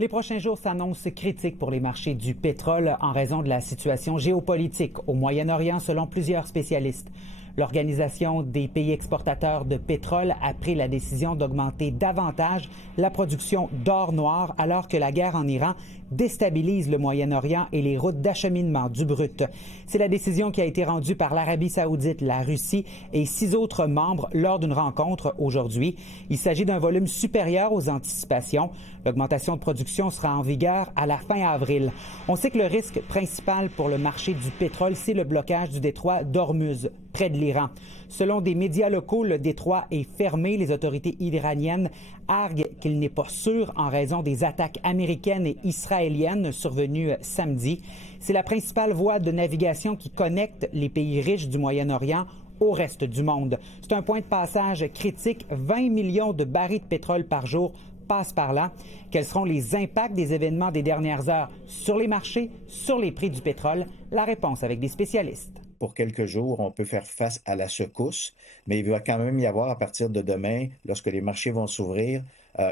Les prochains jours s'annoncent critiques pour les marchés du pétrole en raison de la situation géopolitique au Moyen-Orient, selon plusieurs spécialistes. L'Organisation des pays exportateurs de pétrole a pris la décision d'augmenter davantage la production d'or noir alors que la guerre en Iran déstabilise le Moyen-Orient et les routes d'acheminement du brut. C'est la décision qui a été rendue par l'Arabie saoudite, la Russie et 6 autres membres lors d'une rencontre aujourd'hui. Il s'agit d'un volume supérieur aux anticipations. L'augmentation de production sera en vigueur à la fin avril. On sait que le risque principal pour le marché du pétrole, c'est le blocage du détroit d'Ormuz, près de l'Iran. Selon des médias locaux, le détroit est fermé. Les autorités iraniennes arguent qu'il n'est pas sûr en raison des attaques américaines et israéliennes survenues samedi. C'est la principale voie de navigation qui connecte les pays riches du Moyen-Orient au reste du monde. C'est un point de passage critique. 20 millions de barils de pétrole par jour passent par là. Quels seront les impacts des événements des dernières heures sur les marchés, sur les prix du pétrole? La réponse avec des spécialistes. Pour quelques jours, on peut faire face à la secousse, mais il va quand même y avoir, à partir de demain, lorsque les marchés vont s'ouvrir,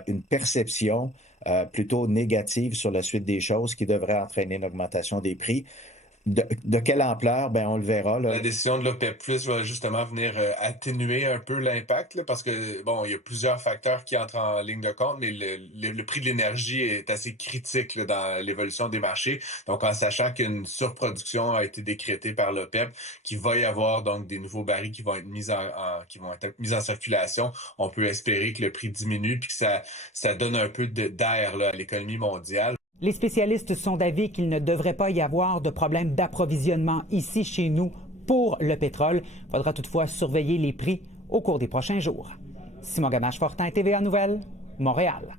une perception plutôt négative sur la suite des choses qui devrait entraîner une augmentation des prix. De quelle ampleur? Ben, on le verra. Là. La décision de l'OPEP+ va justement venir atténuer un peu l'impact, là, parce que, bon, il y a plusieurs facteurs qui entrent en ligne de compte, mais le prix de l'énergie est assez critique là, dans l'évolution des marchés. Donc, en sachant qu'une surproduction a été décrétée par l'OPEP, qu'il va y avoir donc des nouveaux barils qui vont être mis en circulation, on peut espérer que le prix diminue puis que ça donne un peu d'air là, à l'économie mondiale. Les spécialistes sont d'avis qu'il ne devrait pas y avoir de problème d'approvisionnement ici chez nous pour le pétrole. Il faudra toutefois surveiller les prix au cours des prochains jours. Simon Gamache-Fortin, TVA Nouvelles, Montréal.